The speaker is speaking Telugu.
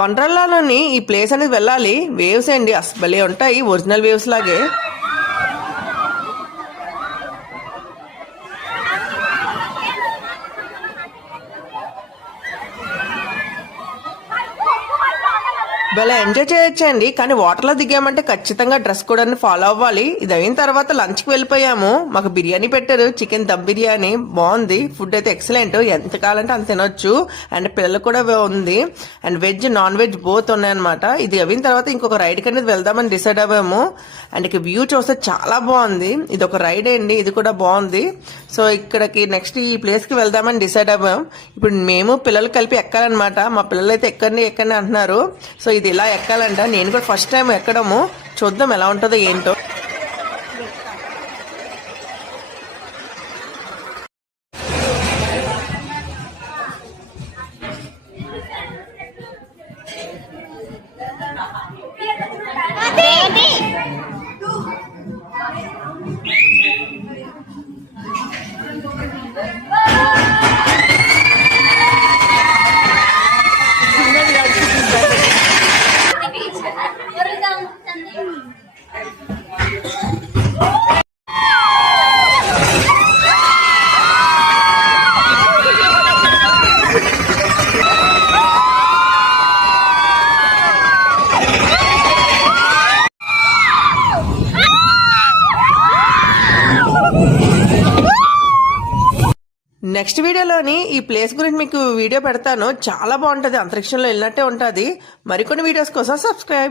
వండర్లాలోని ఈ ప్లేస్ అనేది వెళ్ళాలి. వేవ్స్ అండి అసలు భలే ఉంటాయి, ఒరిజినల్ వేవ్స్ లాగే. భలే ఎంజాయ్ చేయొచ్చండి. కానీ వాటర్లో దిగామంటే ఖచ్చితంగా డ్రెస్ కూడా ఫాలో అవ్వాలి. ఇది అయిన తర్వాత లంచ్కి వెళ్ళిపోయాము. మాకు బిర్యానీ పెట్టారు, చికెన్ దమ్ బిర్యానీ బాగుంది. ఫుడ్ అయితే ఎక్సలెంట్, ఎంత కావాలంటే అంత తినొచ్చు. అండ్ పిల్లలు కూడా ఉంది. And veg non veg both ఉన్నాయన్నమాట. ఇది అయిన తర్వాత ఇంకొక రైడ్కి అనేది వెళ్దామని డిసైడ్ అవ్వాము. అండ్ ఇక వ్యూ చూస్తే చాలా బాగుంది. ఇది ఒక రైడ్ అండి, ఇది కూడా బాగుంది. సో ఇక్కడికి నెక్స్ట్ ఈ ప్లేస్కి వెళ్దామని డిసైడ్ అవ్వాం. ఇప్పుడు మేము పిల్లలు కలిపి ఎక్కాలన్నమాట. మా పిల్లలు అయితే ఎక్కండి అంటున్నారు. సో ఇది ఇలా ఎక్కాలంట. నేను కూడా ఫస్ట్ టైం ఎక్కడము, చూద్దాం ఎలా ఉంటుందో ఏంటో. నెక్స్ట్ వీడియోలోని ఈ ప్లేస్ గురించి మీకు వీడియో పెడతాను. చాలా బాగుంటుంది, అంతరిక్షంలో వెళ్ళినట్టే ఉంటుంది. మరికొన్ని వీడియోస్ కోసం సబ్స్క్రైబ్.